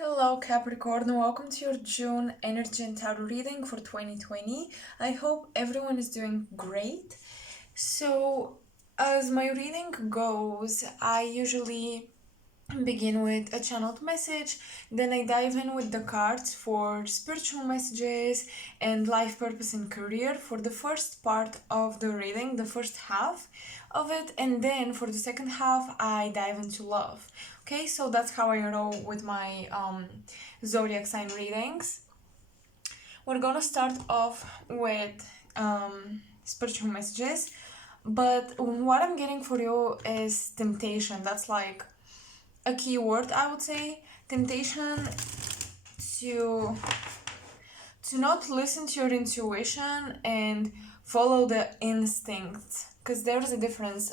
Hello Capricorn, welcome to your June energy and tarot reading for 2020. I hope everyone is doing great. So, as my reading goes, I usually begin with a channeled message, then I dive in with the cards for spiritual messages and life purpose and career for the first part of the reading, the first half of it, and then for the second half I dive into love. Okay, so that's how I roll with my zodiac sign readings. We're gonna start off with spiritual messages, but what I'm getting for you is temptation. That's like a key word, I would say. Temptation to not listen to your intuition and follow the instincts, because there's a difference.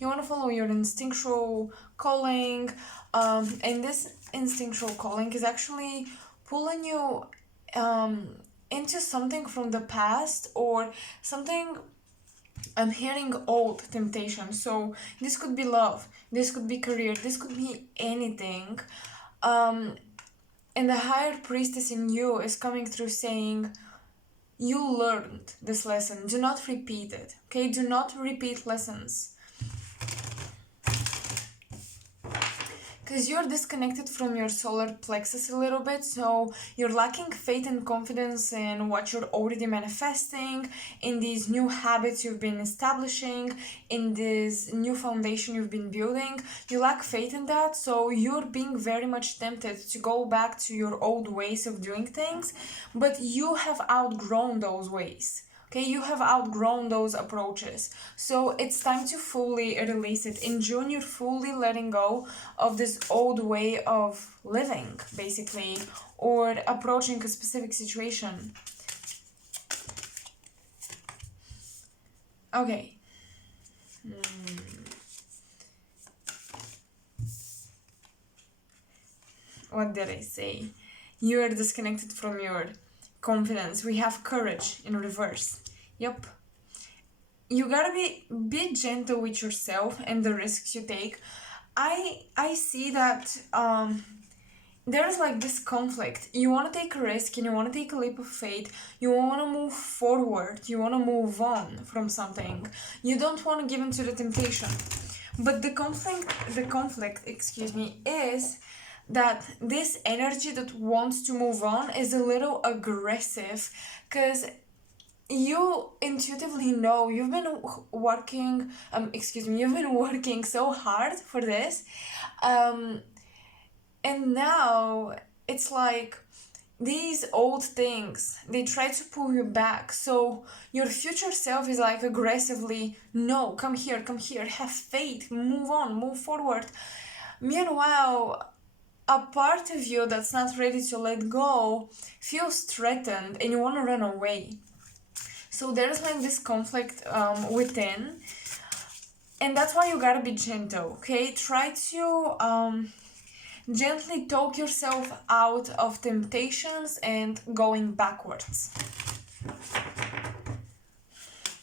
You want to follow your instinctual calling, and this instinctual calling is actually pulling you into something from the past or something. I'm hearing old temptation. So this could be love, this could be career, this could be anything. And the higher priestess in you is coming through saying, you learned this lesson. Do not repeat it. Okay? Do not repeat lessons. Because you're disconnected from your solar plexus a little bit, so you're lacking faith and confidence in what you're already manifesting, in these new habits you've been establishing, in this new foundation you've been building. You lack faith in that, so you're being very much tempted to go back to your old ways of doing things, but you have outgrown those ways. Okay, you have outgrown those approaches. So it's time to fully release it. In June, you're fully letting go of this old way of living, basically, or approaching a specific situation. Okay. What did I say? You are disconnected from your confidence. We have courage in reverse. Yep. You gotta be gentle with yourself and the risks you take. I see that there's like this conflict. You want to take a risk and you want to take a leap of faith. You want to move forward. You want to move on from something. You don't want to give in to the temptation. But the conflict, is that this energy that wants to move on is a little aggressive, because you intuitively know you've been working you've been working so hard for this, and now it's like these old things, they try to pull you back. So your future self is like aggressively, no, come here, have faith, move on, move forward. Meanwhile, a part of you that's not ready to let go feels threatened and you want to run away. So there's like this conflict within, and that's why you gotta be gentle. Okay, try to gently talk yourself out of temptations and going backwards.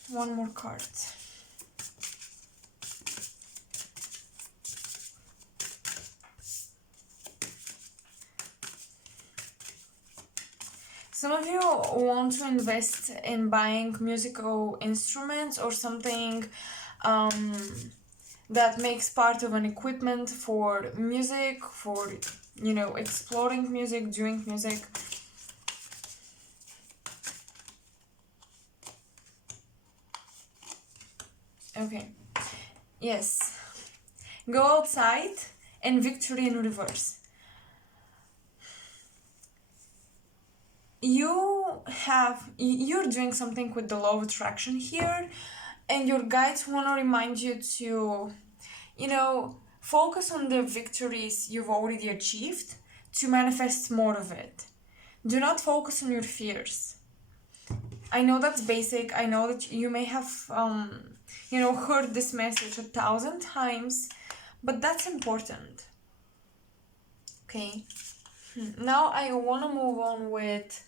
One more card. Some of you want to invest in buying musical instruments or something that makes part of an equipment for music, for, exploring music, doing music. Okay. Yes. Go outside and victory in reverse. You're doing something with the law of attraction here, and your guides want to remind you to, focus on the victories you've already achieved to manifest more of it. Do not focus on your fears. I know that's basic. I know that you may have heard this message 1,000 times, but that's important. Okay. Now I want to move on with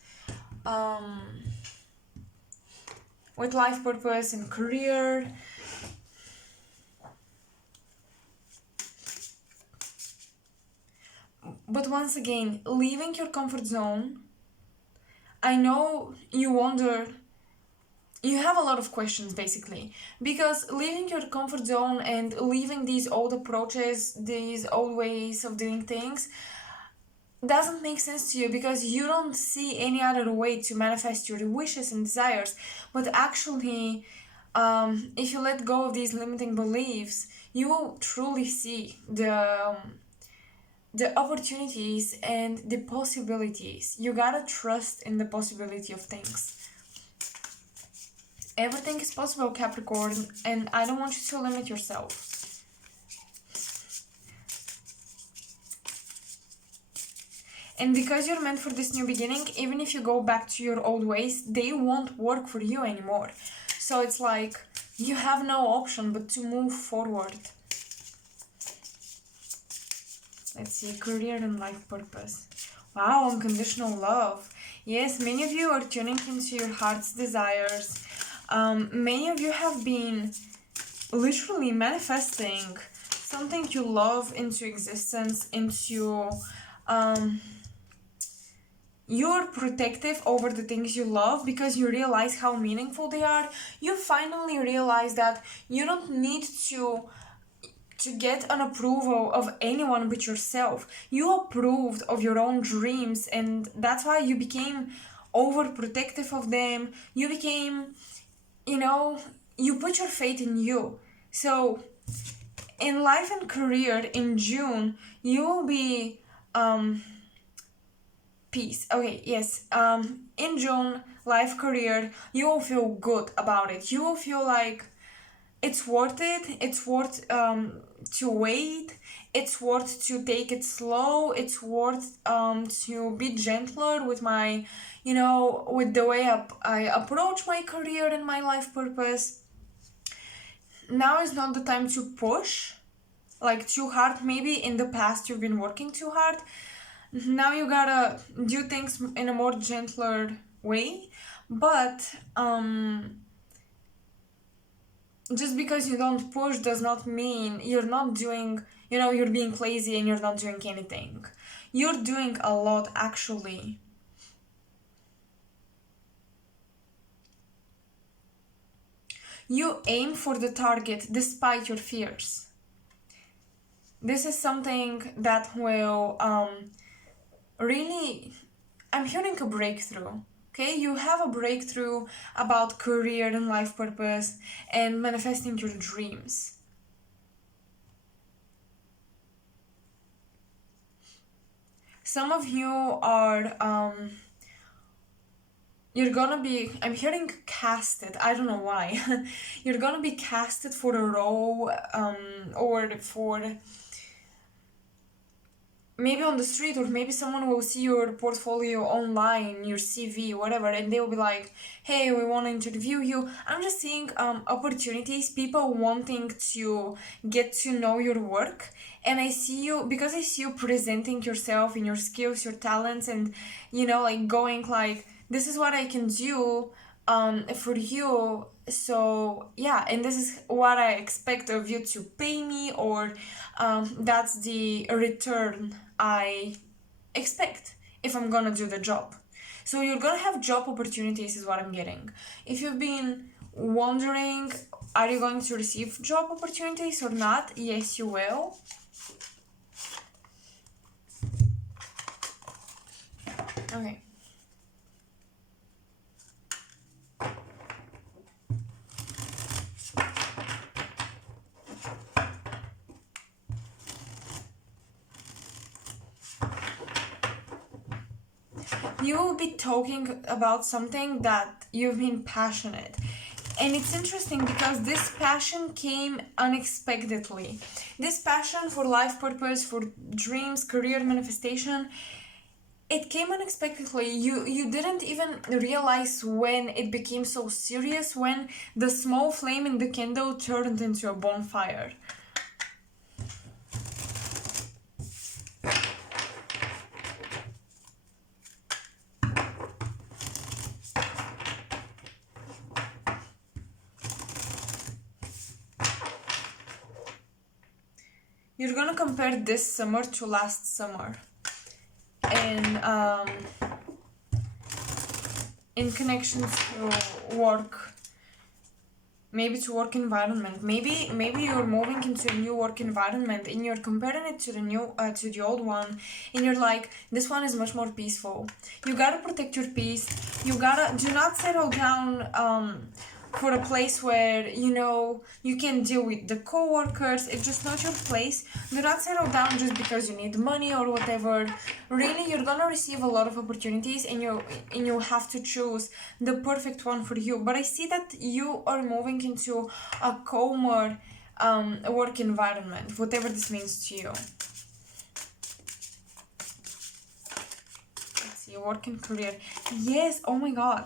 life purpose and career. But once again, leaving your comfort zone, I know you wonder, you have a lot of questions basically, because leaving your comfort zone and leaving these old approaches, these old ways of doing things, doesn't make sense to you because you don't see any other way to manifest your wishes and desires. But actually, if you let go of these limiting beliefs, you will truly see the opportunities and the possibilities. You gotta trust in the possibility of things. Everything is possible, Capricorn, and I don't want you to limit yourself. And because you're meant for this new beginning, even if you go back to your old ways, they won't work for you anymore. So it's like you have no option but to move forward. Let's see, career and life purpose. Wow, unconditional love. Yes, many of you are tuning into your heart's desires. Many of you have been literally manifesting something you love into existence, into... You're protective over the things you love because you realize how meaningful they are. You finally realize that you don't need to get an approval of anyone but yourself. You approved of your own dreams, and that's why you became overprotective of them. You became, you put your faith in you. So in life and career in June, you will be peace. Okay, yes. In June, life, career, you will feel good about it. You will feel like it's worth it. It's worth to wait. It's worth to take it slow. It's worth to be gentler with my, with the way I approach my career and my life purpose. Now is not the time to push like too hard. Maybe in the past you've been working too hard. Now you gotta do things in a more gentler way. But just because you don't push does not mean you're not doing, you're being lazy and you're not doing anything. You're doing a lot actually. You aim for the target despite your fears. This is something that will really, I'm hearing a breakthrough. Okay, you have a breakthrough about career and life purpose and manifesting your dreams. Some of you are you're gonna be, I'm hearing casted, I don't know why. You're gonna be casted for a role or for maybe on the street, or maybe someone will see your portfolio online, your CV, whatever, and they will be like, hey, we want to interview you. I'm just seeing opportunities, people wanting to get to know your work. And I see you, because I see you presenting yourself and your skills, your talents, and, like going like, this is what I can do for you. So yeah, and this is what I expect of you to pay me, or that's the return I expect if I'm gonna do the job. So you're gonna have job opportunities is what I'm getting. If you've been wondering, are you going to receive job opportunities or not? Yes, you will. Okay. You will be talking about something that you've been passionate. And it's interesting because this passion came unexpectedly. This passion for life purpose, for dreams, career manifestation, it came unexpectedly. You didn't even realize when it became so serious, when the small flame in the candle turned into a bonfire. You're gonna compare this summer to last summer. in connections to work, maybe to work environment. Maybe you're moving into a new work environment and you're comparing it to the new to the old one, and you're like, this one is much more peaceful. You gotta protect your peace. You gotta do not settle down for a place where you can deal with the co-workers. It's just not your place. Do not settle down just because you need money or whatever. Really, you're gonna receive a lot of opportunities, and you have to choose the perfect one for you. But I see that you are moving into a calmer work environment, whatever this means to you. Let's see, work and career. Yes, oh my god,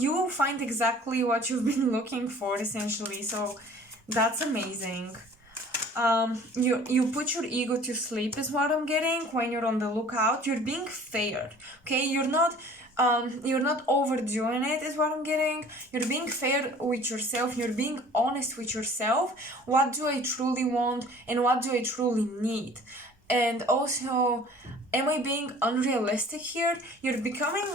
you will find exactly what you've been looking for, essentially. So that's amazing. You put your ego to sleep is what I'm getting when you're on the lookout. You're being fair, okay? You're not overdoing it is what I'm getting. You're being fair with yourself. You're being honest with yourself. What do I truly want and what do I truly need? And also, am I being unrealistic here? You're becoming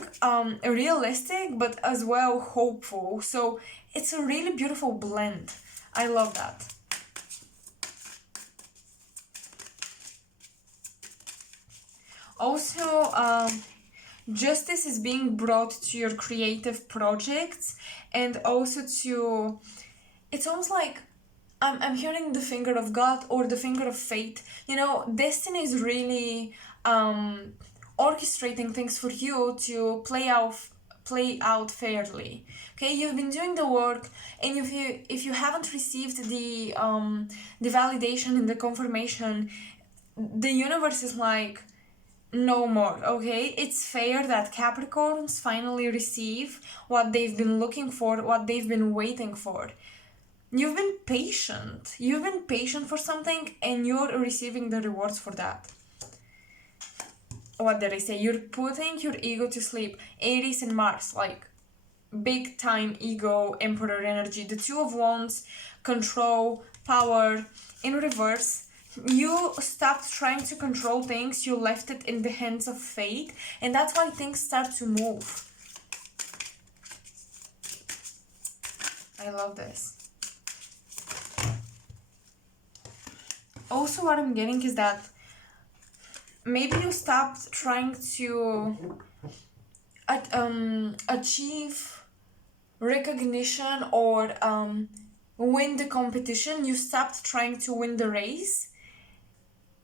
realistic, but as well hopeful. So it's a really beautiful blend. I love that. Also, justice is being brought to your creative projects, and also to, it's almost like I'm hearing the finger of God or the finger of fate. Destiny is really orchestrating things for you to play out fairly. Okay, you've been doing the work, and if you haven't received the validation and the confirmation, the universe is like, no more. Okay, it's fair that Capricorns finally receive what they've been looking for, what they've been waiting for. You've been patient. You've been patient for something, and you're receiving the rewards for that. What did I say? You're putting your ego to sleep. Aries and Mars, like big time ego, emperor energy. The Two of Wands, control, power. In reverse, you stopped trying to control things. You left it in the hands of fate, and that's why things start to move. I love this. Also, what I'm getting is that maybe you stopped trying to achieve recognition or win the competition. You stopped trying to win the race,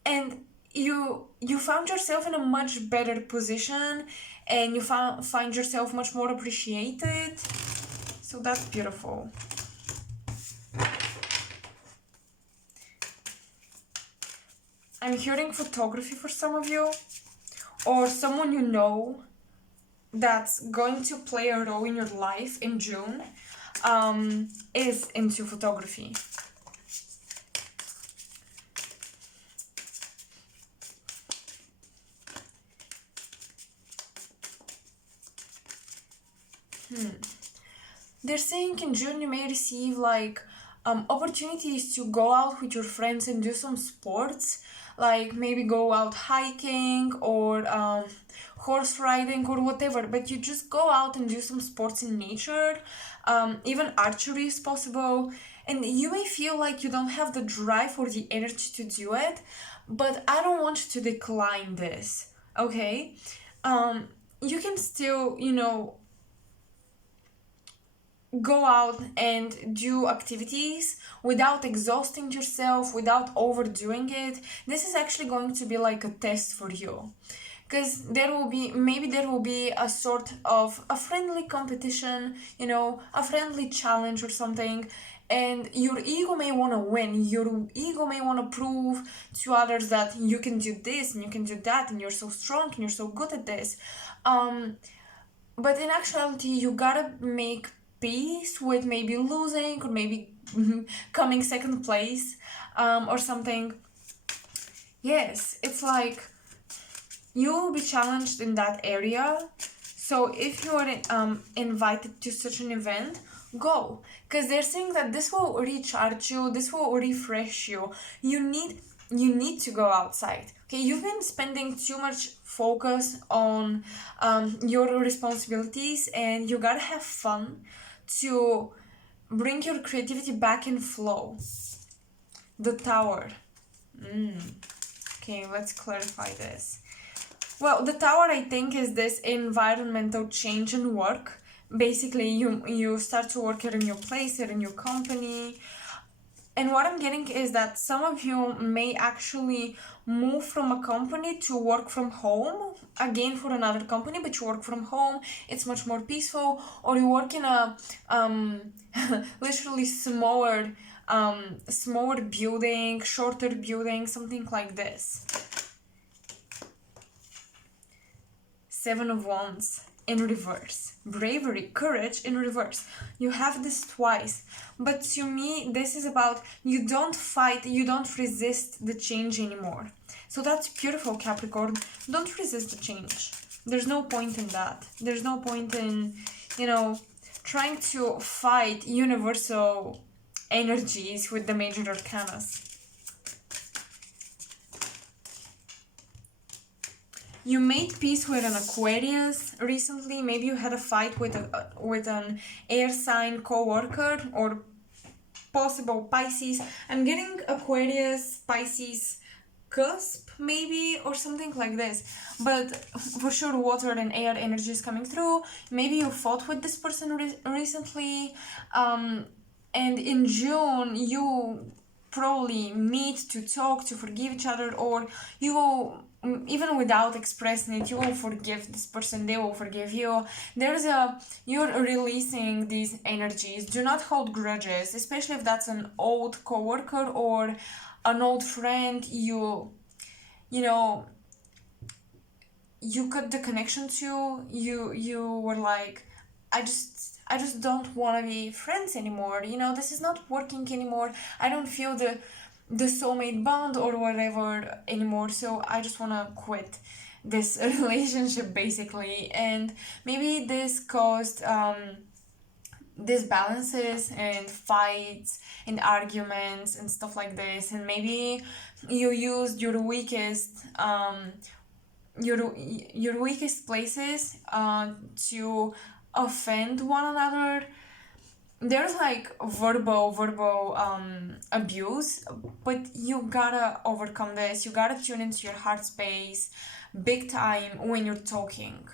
and you found yourself in a much better position, and you find yourself much more appreciated. So that's beautiful. I'm hearing photography for some of you, or someone you know that's going to play a role in your life in June is into photography. They're saying in June you may receive like opportunities to go out with your friends and do some sports, like maybe go out hiking or horse riding or whatever, but you just go out and do some sports in nature. Even archery is possible, and you may feel like you don't have the drive or the energy to do it, but I don't want you to decline this, okay? You can still, go out and do activities without exhausting yourself, without overdoing it. This is actually going to be like a test for you, because there will be a sort of a friendly competition, a friendly challenge or something, and your ego may want to win. Your ego may want to prove to others that you can do this and you can do that, and you're so strong and you're so good at this. But in actuality, you gotta make peace with maybe losing or maybe coming second place or something. Yes, it's like you will be challenged in that area. So if you are invited to such an event, go, because they're saying that this will recharge you, this will refresh you. You need you need to go outside. Okay, you've been spending too much focus on your responsibilities, and you gotta have fun to bring your creativity back in flow. The Tower. Okay, let's clarify this. Well, the Tower, I think, is this environmental change in work. Basically, you start to work at a new place, at a new company. And what I'm getting is that some of you may actually move from a company to work from home, again for another company, but you work from home. It's much more peaceful. Or you work in a literally smaller building, shorter building, something like this. Seven of Wands in reverse. Bravery, courage in reverse. You have this twice. But to me, this is about you don't fight, you don't resist the change anymore. So that's beautiful, Capricorn. Don't resist the change. There's no point in that. There's no point in, trying to fight universal energies with the major arcanas. You made peace with an Aquarius recently. Maybe you had a fight with an air sign co-worker or possible Pisces. I'm getting Aquarius, Pisces cusp maybe, or something like this. But for sure water and air energy is coming through. Maybe you fought with this person recently. And in June you probably meet to talk, to forgive each other, or you will, even without expressing it, you will forgive this person, they will forgive you. You're releasing these energies. Do not hold grudges, especially if that's an old co-worker or an old friend you cut the connection to. You were like, I just don't want to be friends anymore. This is not working anymore. I don't feel the soulmate bond or whatever anymore. So I just want to quit this relationship, basically. And maybe this caused disbalances and fights and arguments and stuff like this. And maybe you used your weakest places to offend one another. There's like verbal abuse, but you gotta overcome this. You gotta tune into your heart space big time when you're talking.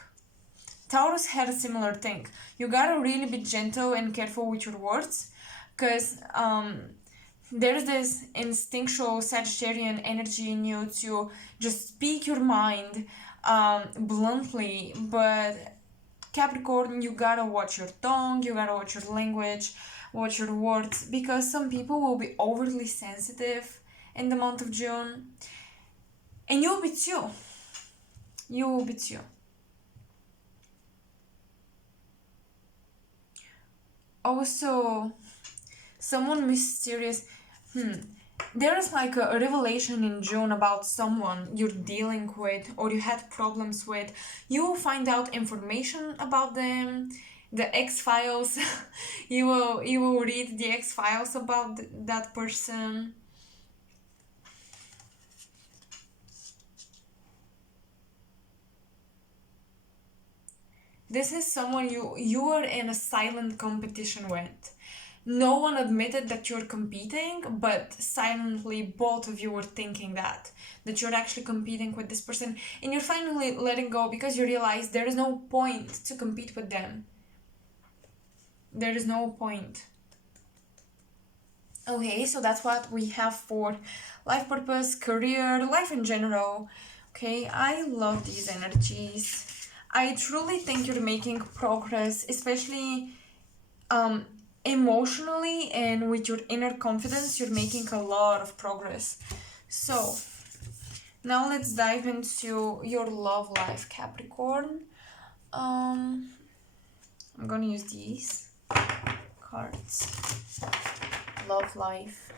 Taurus had a similar thing. You gotta really be gentle and careful with your words, because there's this instinctual Sagittarian energy in you to just speak your mind bluntly, but Capricorn, you gotta watch your tongue, you gotta watch your language, watch your words, because some people will be overly sensitive in the month of June, and you will be too. You will be too. Also, someone mysterious. There's like a revelation in June about someone you're dealing with or you had problems with. You will find out information about them, the X-Files. you will read the X-Files about that person. This is someone you were in a silent competition with. No one admitted that you're competing, but silently both of you were thinking that you're actually competing with this person, and you're finally letting go because you realize there is no point to compete with them. There is no point. Okay, so that's what we have for life purpose, career, life in general. Okay, I love these energies. I truly think you're making progress, especially emotionally and with your inner confidence. You're making a lot of progress. So now let's dive into your love life, Capricorn. I'm gonna use these cards. Love life.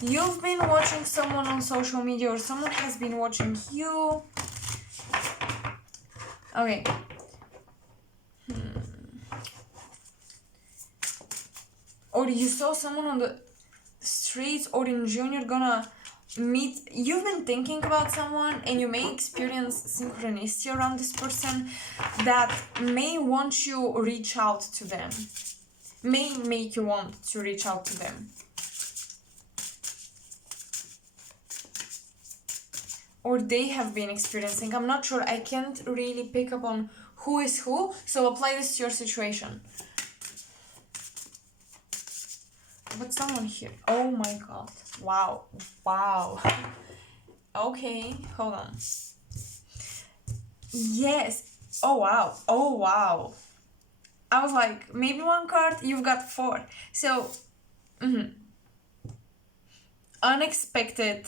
You've been watching someone on social media, or someone has been watching you. Okay. Or you saw someone on the streets, or in June you're gonna meet, you've been thinking about someone and you may experience synchronicity around this person that may want you to reach out to them, may make you want to reach out to them. Or they have been experiencing, I'm not sure, I can't really pick up on who is who, so apply this to your situation. But someone here, oh my god, wow. Okay, hold on. Yes, oh wow. I was like, maybe one card, you've got 4. So, unexpected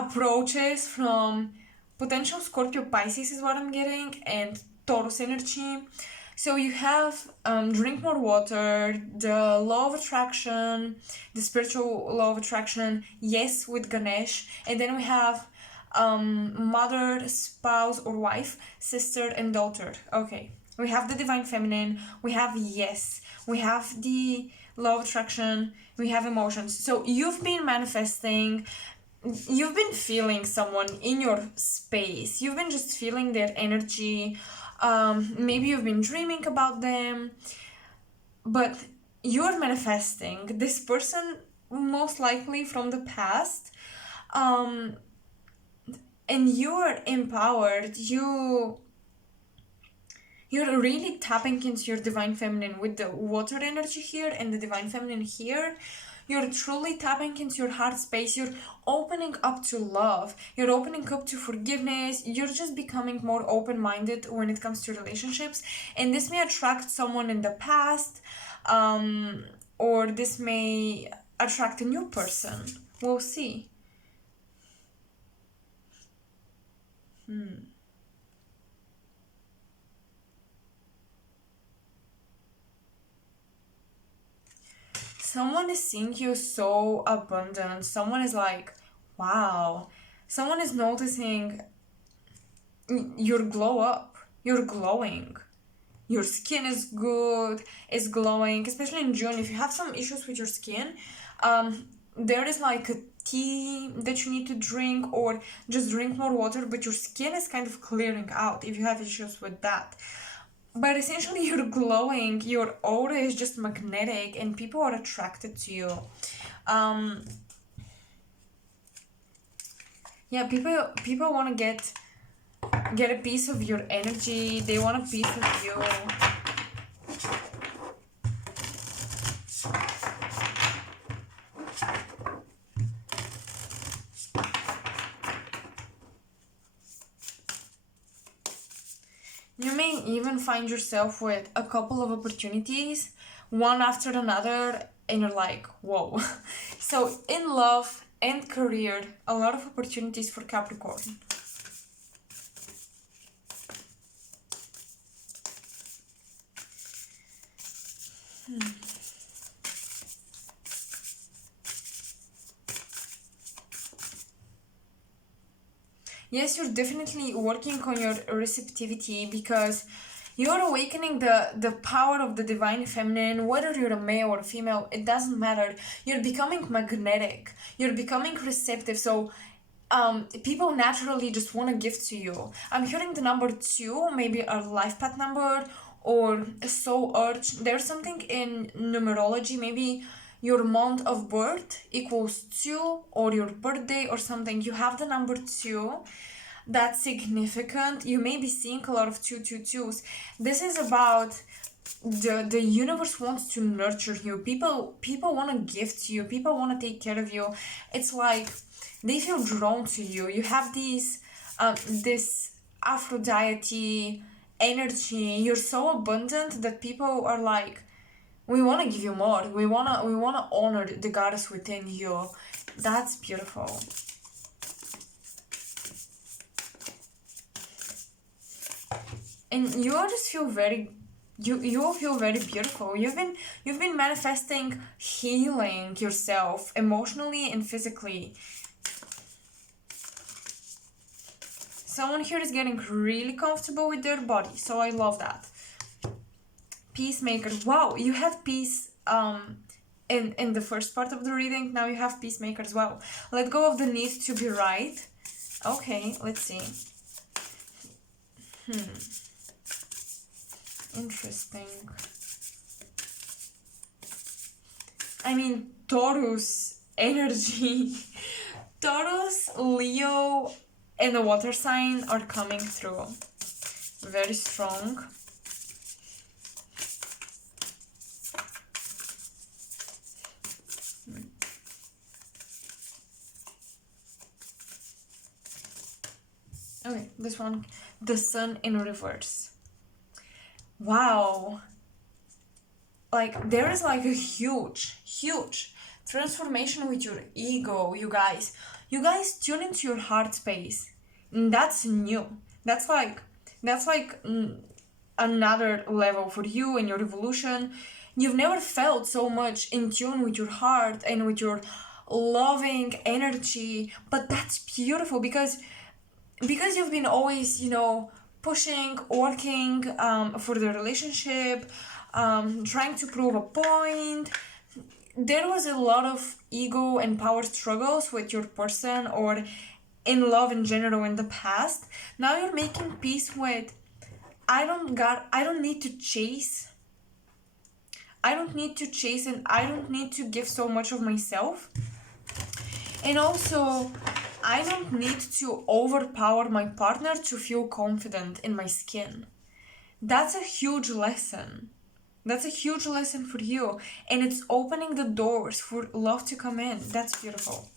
approaches from potential Scorpio Pisces is what I'm getting, and Taurus energy. So you have drink more water, the law of attraction, the spiritual law of attraction, yes, with Ganesh. And then we have mother, spouse or wife, sister and daughter. Okay, we have the divine feminine, we have yes, we have the law of attraction, we have emotions. So you've been manifesting, you've been feeling someone in your space, you've been just feeling their energy. Maybe you've been dreaming about them, but you're manifesting this person most likely from the past, and you're empowered. You're really tapping into your divine feminine with the water energy here and the divine feminine here. You're truly tapping into your heart space. You're opening up to love. You're opening up to forgiveness. You're just becoming more open-minded when it comes to relationships. And this may attract someone in the past, or this may attract a new person. We'll see. Someone is seeing you so abundant. Someone is like, wow. Someone is noticing your glow up. You're glowing. Your skin is good, is glowing. Especially in June, if you have some issues with your skin, there is like a tea that you need to drink, or just drink more water, but your skin is kind of clearing out if you have issues with that. But essentially you're glowing, your aura is just magnetic and people are attracted to you. Yeah, people want to get a piece of your energy, they want a piece of you. You may even find yourself with a couple of opportunities, one after another, and you're like, whoa. So in love and career, a lot of opportunities for Capricorn. Yes, you're definitely working on your receptivity, because you're awakening the power of the divine feminine. Whether you're a male or a female, it doesn't matter. You're becoming magnetic. You're becoming receptive. So people naturally just want to give to you. I'm hearing the number 2, maybe a life path number, or a soul urge. There's something in numerology, maybe your month of birth equals 2, or your birthday or something. You have the number 2. That's significant. You may be seeing a lot of 222s. This is about the universe wants to nurture you. People want to give to you. People want to take care of you. It's like they feel drawn to you. You have these this Aphrodite energy. You're so abundant that people are like, we want to give you more. We wanna honor the goddess within you. That's beautiful. And you all just feel very, you all feel very beautiful. You've been manifesting healing yourself emotionally and physically. Someone here is getting really comfortable with their body, so I love that. Peacemaker. Wow, you had peace in the first part of the reading. Now you have peacemaker as well. Let go of the need to be right. Okay, let's see. Interesting. I mean, Taurus energy. Taurus, Leo, and the water sign are coming through. Very strong. Okay, this one, the sun in reverse. Wow. Like, there is like a huge transformation with your ego, you guys. You guys tune into your heart space. And that's new. That's like another level for you in your evolution. You've never felt so much in tune with your heart and with your loving energy, but that's beautiful because you've been always, pushing, working for the relationship, trying to prove a point. There was a lot of ego and power struggles with your person or in love in general in the past. Now you're making peace with, I don't need to chase. I don't need to chase and I don't need to give so much of myself. And also, I don't need to overpower my partner to feel confident in my skin. That's a huge lesson. That's a huge lesson for you. And it's opening the doors for love to come in. That's beautiful.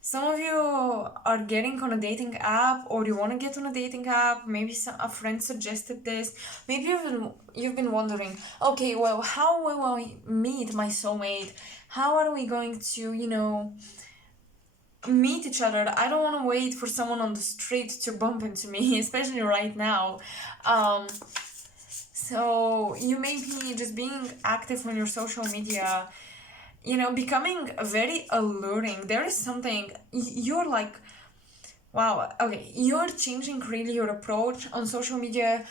Some of you are getting on a dating app, or you want to get on a dating app. Maybe a friend suggested this. Maybe you've been wondering, okay, well, how will I meet my soulmate? How are we going to, meet each other? I don't want to wait for someone on the street to bump into me, especially right now. So you may be just being active on your social media, becoming very alluring. There is something, you're like, wow, okay, you're changing really your approach on social media.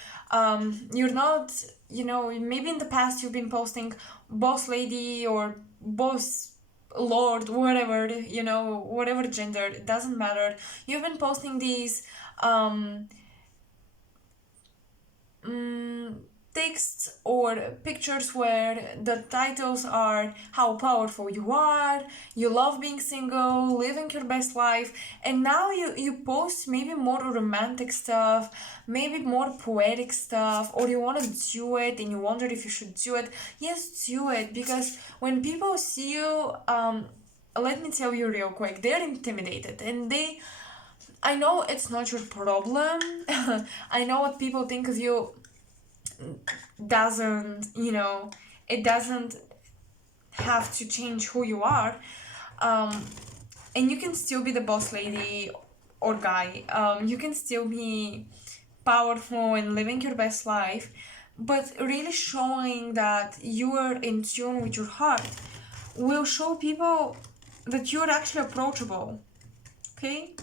You're not, maybe in the past you've been posting boss lady or boss lord, whatever, whatever gender, it doesn't matter. You've been posting these texts or pictures where the titles are how powerful you are, you love being single, living your best life, and now you post maybe more romantic stuff, maybe more poetic stuff, or you want to do it and you wonder if you should do it. Yes, do it, because when people see you, let me tell you real quick, they're intimidated and I know it's not your problem. I know what people think of you doesn't, it doesn't have to change who you are. And you can still be the boss lady or guy. You can still be powerful and living your best life, but really showing that you are in tune with your heart will show people that you're actually approachable. Okay?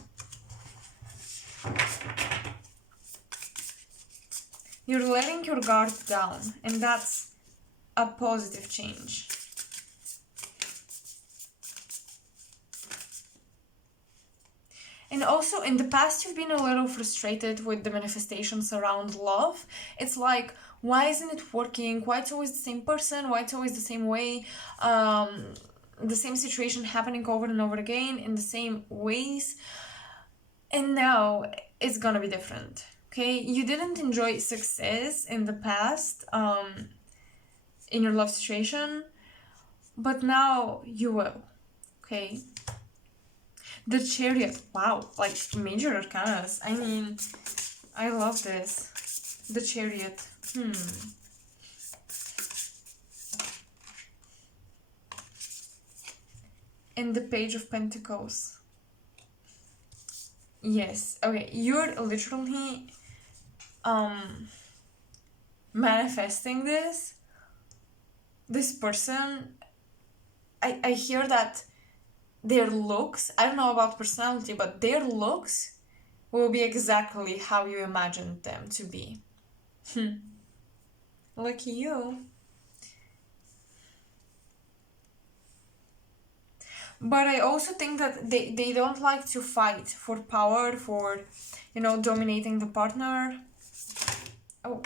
You're letting your guard down, and that's a positive change. And also, in the past, you've been a little frustrated with the manifestations around love. It's like, why isn't it working? Why it's always the same person? Why it's always the same way? The same situation happening over and over again in the same ways. And now it's gonna be different. Okay, you didn't enjoy success in the past in your love situation, but now you will. Okay. The Chariot. Wow, like major arcanas. I mean, I love this. The Chariot. And the Page of Pentacles. Yes. Okay, you're literally manifesting this person. I hear that their looks, I don't know about personality, but their looks will be exactly how you imagined them to be. Lucky you. But I also think that they don't like to fight for power, for, dominating the partner. Oh,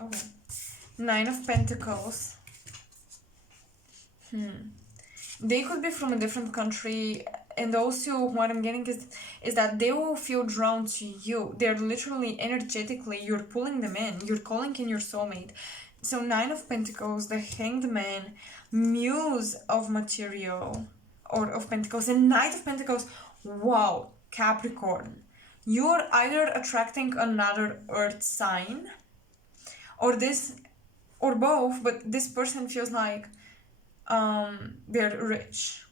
okay. Nine of Pentacles. They could be from a different country, and also what I'm getting is that they will feel drawn to you. They're literally, energetically, you're pulling them in. You're calling in your soulmate. So Nine of Pentacles, the Hanged Man, Muse of Material, or of Pentacles, and Knight of Pentacles. Wow, Capricorn. You're either attracting another earth sign, or both, but this person feels like they're rich.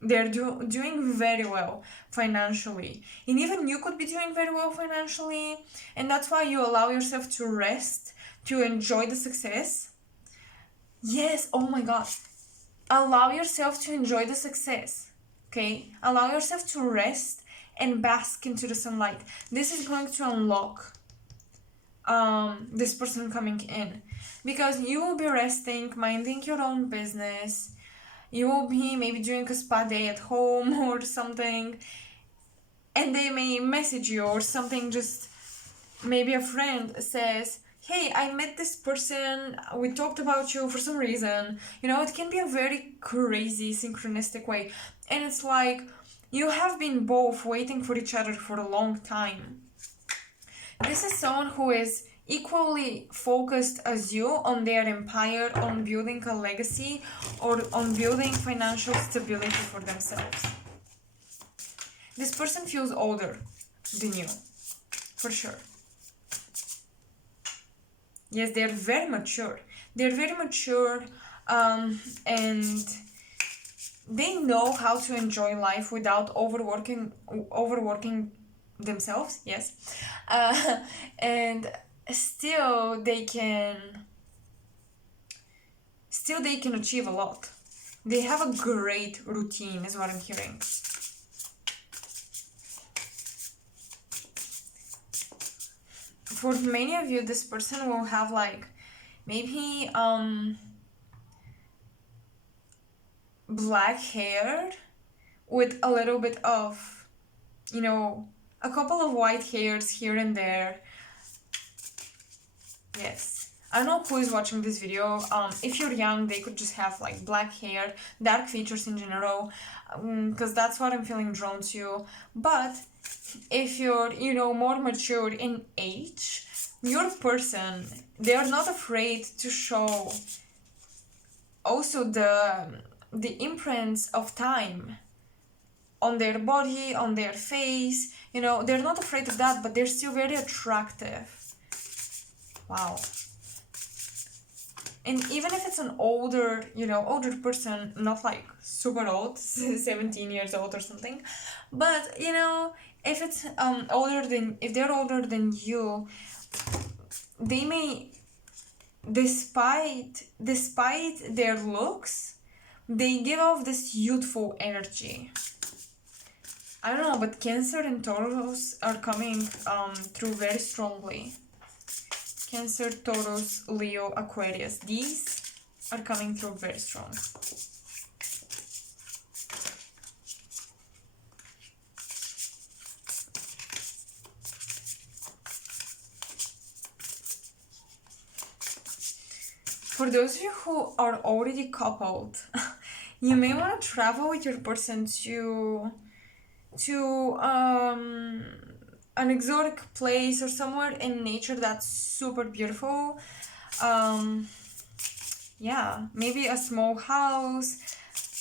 They're doing very well financially, and even you could be doing very well financially, and that's why you allow yourself to rest, to enjoy the success. Yes, oh my god, allow yourself to enjoy the success. Okay, allow yourself to rest and bask into the sunlight. This is going to unlock this person coming in, because you will be resting, minding your own business. You will be maybe doing a spa day at home or something, and they may message you or something. Just maybe a friend says, hey, I met this person, we talked about you for some reason. It can be a very crazy synchronistic way, and it's like you have been both waiting for each other for a long time. This is someone who is equally focused as you on their empire, on building a legacy, or on building financial stability for themselves. This person feels older than you, for sure. Yes, they're very mature. And they know how to enjoy life without overworking themselves. Yes, and still they can achieve a lot. They have a great routine, is what I'm hearing. For many of you, this person will have like maybe black hair with a little bit of, a couple of white hairs here and there. Yes, I don't know who is watching this video. If you're young, they could just have like black hair, dark features in general, because that's what I'm feeling drawn to. But if you're, more mature in age, your person, they are not afraid to show also the imprints of time on their body, on their face. They're not afraid of that, but they're still very attractive. Wow. And even if it's an older person, not like super old, 17 years old or something, but if it's if they're older than you, they may, despite their looks, they give off this youthful energy. I don't know, but Cancer and Taurus are coming through very strongly. Cancer, Taurus, Leo, Aquarius. These are coming through very strong. For those of you who are already coupled, you may want to travel with your person to an exotic place or somewhere in nature that's super beautiful. Yeah, maybe a small house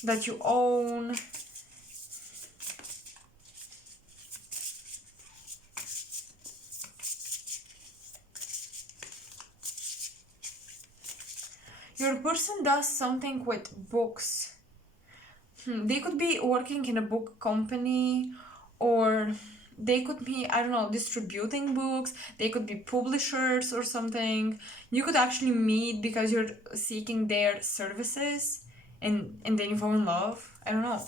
that you own. Your person does something with books. They could be working in a book company, or they could be, I don't know, distributing books. They could be publishers or something. You could actually meet because you're seeking their services, and then you fall in love. I don't know.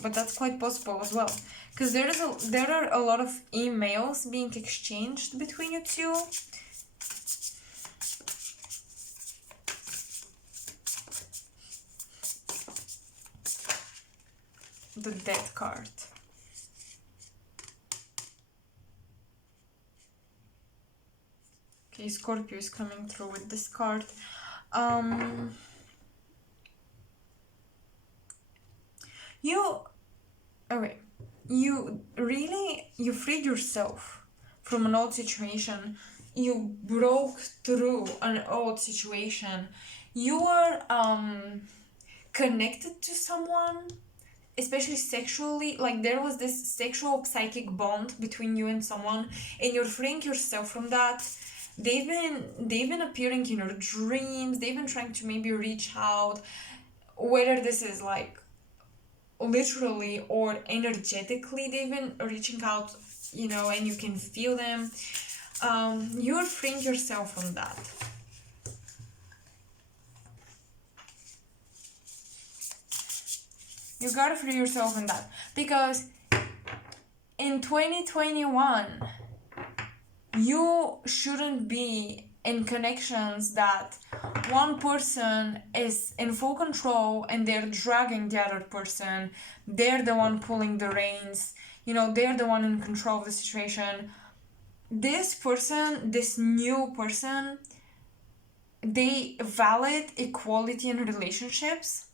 But that's quite possible as well. because there are a lot of emails being exchanged between you two. The Death card. Okay, Scorpio is coming through with this card. You freed yourself from an old situation. You broke through an old situation. You were connected to someone, especially sexually. Like, there was this sexual psychic bond between you and someone, and you're freeing yourself from that. They've been appearing in your dreams. They've been trying to maybe reach out, whether this is like literally or energetically. They've been reaching out, and you can feel them. You're freeing yourself from that. You gotta free yourself from that, because in 2021 you shouldn't be in connections that one person is in full control and they're dragging the other person. They're the one pulling the reins. They're the one in control of the situation. This person, this new person, they valid equality in relationships.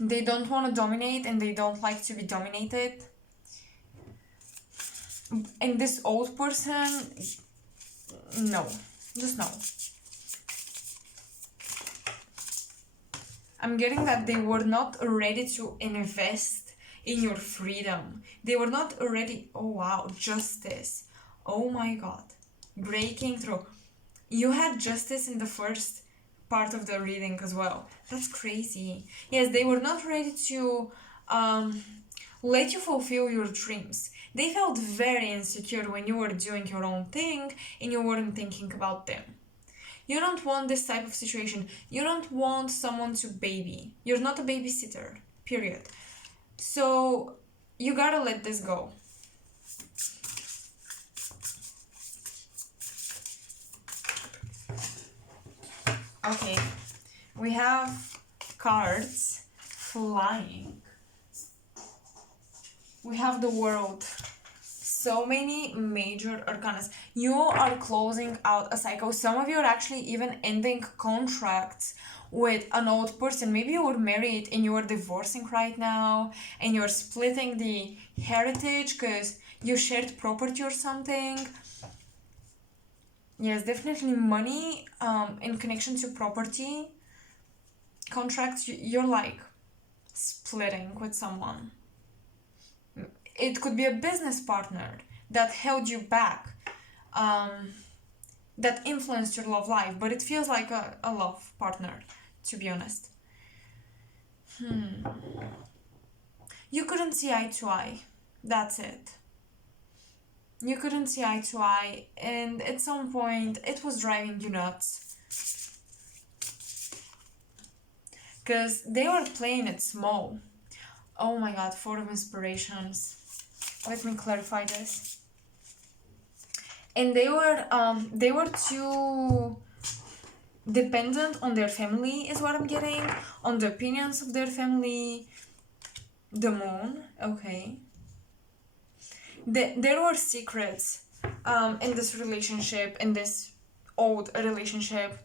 They don't want to dominate and they don't like to be dominated. And this old person, no, just no. I'm getting that they were not ready to invest in your freedom. They were not ready. Oh wow, justice. Oh my god. Breaking through. You had justice in the first part of the reading as well. That's crazy. Yes, they were not ready to let you fulfill your dreams. They felt very insecure when you were doing your own thing and you weren't thinking about them. You don't want this type of situation. You don't want someone to baby. You're not a babysitter, period. So you gotta let this go. Okay, we have cards flying. We have the World. So many major arcanas. You are closing out a cycle. Some of you are actually even ending contracts with an old person. Maybe you were married and you are divorcing right now and you're splitting the heritage because you shared property or something. Yes, definitely money in connection to property contracts. You're like splitting with someone. It could be a business partner that held you back, that influenced your love life, but it feels like a love partner, to be honest. You couldn't see eye to eye. That's it. You couldn't see eye to eye, and at some point it was driving you nuts. Because they were playing it small. Oh my god, Four of Inspirations. Let me clarify this. And they were too dependent on their family, is what I'm getting. On the opinions of their family. The Moon, okay. There were secrets in this relationship, in this old relationship.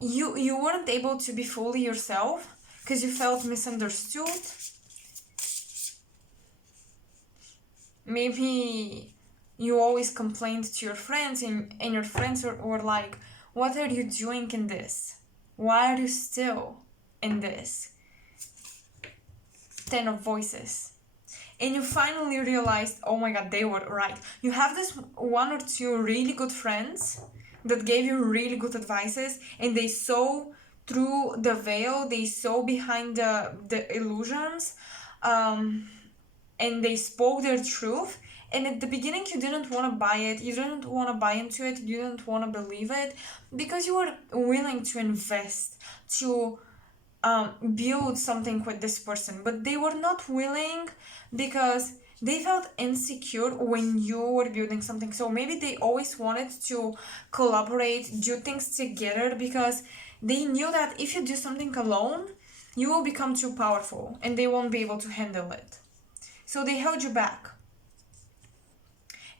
You weren't able to be fully yourself because you felt misunderstood. Maybe you always complained to your friends and your friends were like, what are you doing in this? Why are you still in this? 10 of Voices. And you finally realized, oh my god, they were right. You have this one or two really good friends that gave you really good advices, and they saw through the veil, they saw behind the illusions, and they spoke their truth. And at the beginning you didn't want to buy it, you didn't want to buy into it, you didn't want to believe it, because you were willing to invest, to build something with this person, but they were not willing because they felt insecure when you were building something. So maybe they always wanted to collaborate, do things together, because they knew that if you do something alone, you will become too powerful and they won't be able to handle it. So they held you back.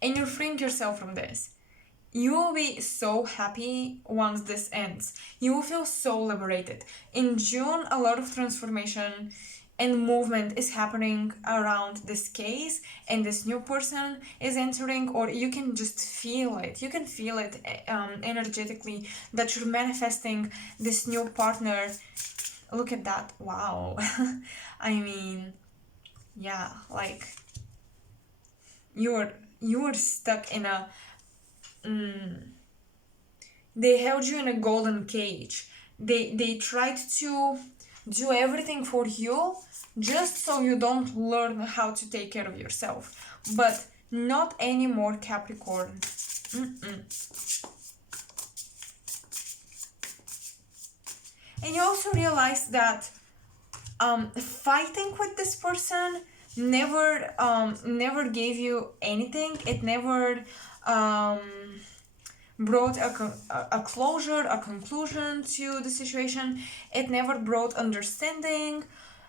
And you're freeing yourself from this. You will be so happy once this ends. You will feel so liberated. In June, a lot of transformation and movement is happening around this case, and this new person is entering, or you can just feel it. You can feel it energetically that you're manifesting this new partner. Look at that. Wow. I mean, yeah, like you were stuck in a they held you in a golden cage. They tried to do everything for you just so you don't learn how to take care of yourself. But not anymore, Capricorn. And you also realize that fighting with this person never gave you anything. It never brought a closure, a conclusion to the situation. It never brought understanding.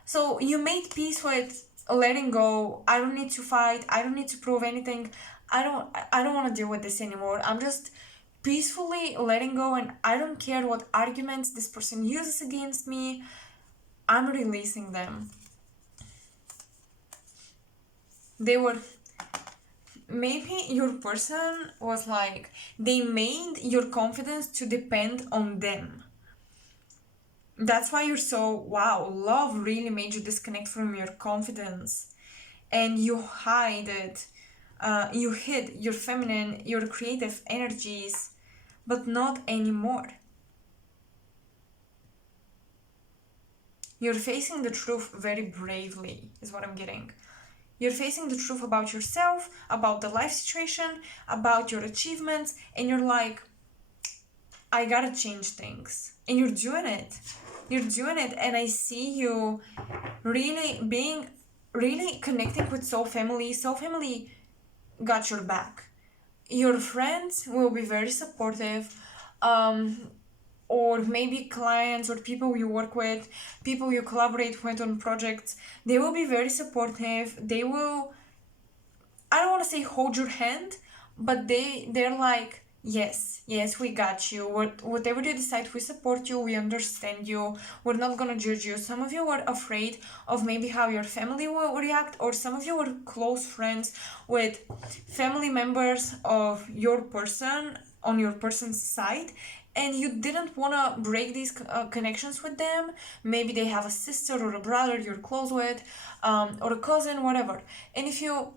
So you made peace with letting go. I don't need to fight. I don't need to prove anything. I don't want to deal with this anymore. I'm just peacefully letting go, and I don't care what arguments this person uses against me. I'm releasing them. They were maybe your person was like, they made your confidence to depend on them. That's why you're so, wow, love really made you disconnect from your confidence, and you hide it. You hid your feminine, your creative energies, but not anymore. You're facing the truth very bravely, is what I'm getting. You're facing the truth about yourself, about the life situation, about your achievements, and you're like, I gotta change things. And you're doing it. You're doing it, and I see you really connecting with Soul Family. Soul Family got your back. Your friends will be very supportive. Or maybe clients or people you work with, people you collaborate with on projects, they will be very supportive. They will, I don't want to say hold your hand, but they're like, yes, we got you. Whatever you decide, we support you, we understand you, we're not gonna judge you. Some of you were afraid of maybe how your family will react, or some of you were close friends with family members of your person on your person's side, and you didn't want to break these connections with them. Maybe they have a sister or a brother you're close with, or a cousin, whatever. And if you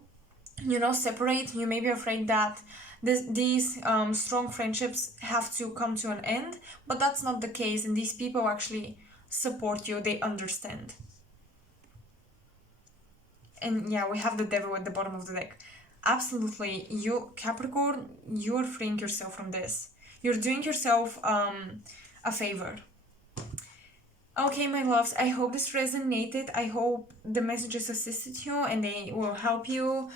separate, you may be afraid that these strong friendships have to come to an end, but that's not the case, and these people actually support you. They understand. And yeah, we have the devil at the bottom of the deck. Absolutely, you, Capricorn, you're freeing yourself from this. You're doing yourself a favor. Okay, my loves, I hope this resonated. I hope the messages assisted you and they will help you.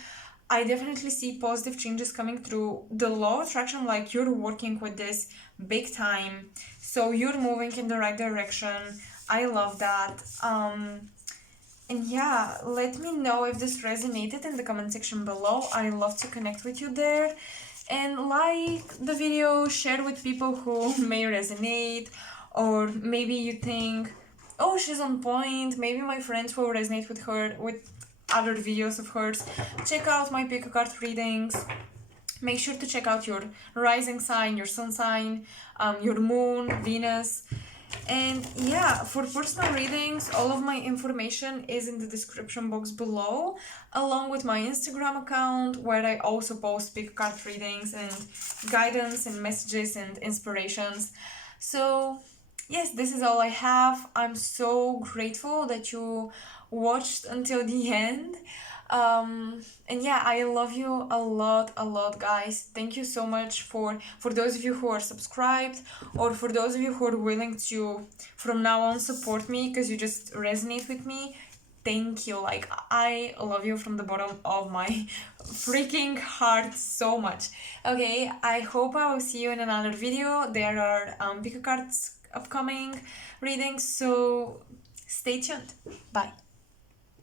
I definitely see positive changes coming through. The law of attraction, like, you're working with this big time. So you're moving in the right direction. I love that. And yeah, let me know if this resonated in the comment section below. I love to connect with you there. And like the video, share with people who may resonate, or maybe you think, oh, she's on point, maybe my friends will resonate with her, with other videos of hers. Check out my pick a card readings. Make sure to check out your rising sign, your sun sign, your moon, Venus. And yeah, for personal readings, all of my information is in the description box below, along with my Instagram account, where I also post big card readings and guidance and messages and inspirations. So yes, this is all I have. I'm so grateful that you watched until the end. And yeah, I love you a lot, guys. Thank you so much for those of you who are subscribed, or for those of you who are willing to from now on support me because you just resonate with me. Thank you. Like, I love you from the bottom of my freaking heart so much. Okay, I hope I will see you in another video. There are pick a cards upcoming readings, so stay tuned. Bye.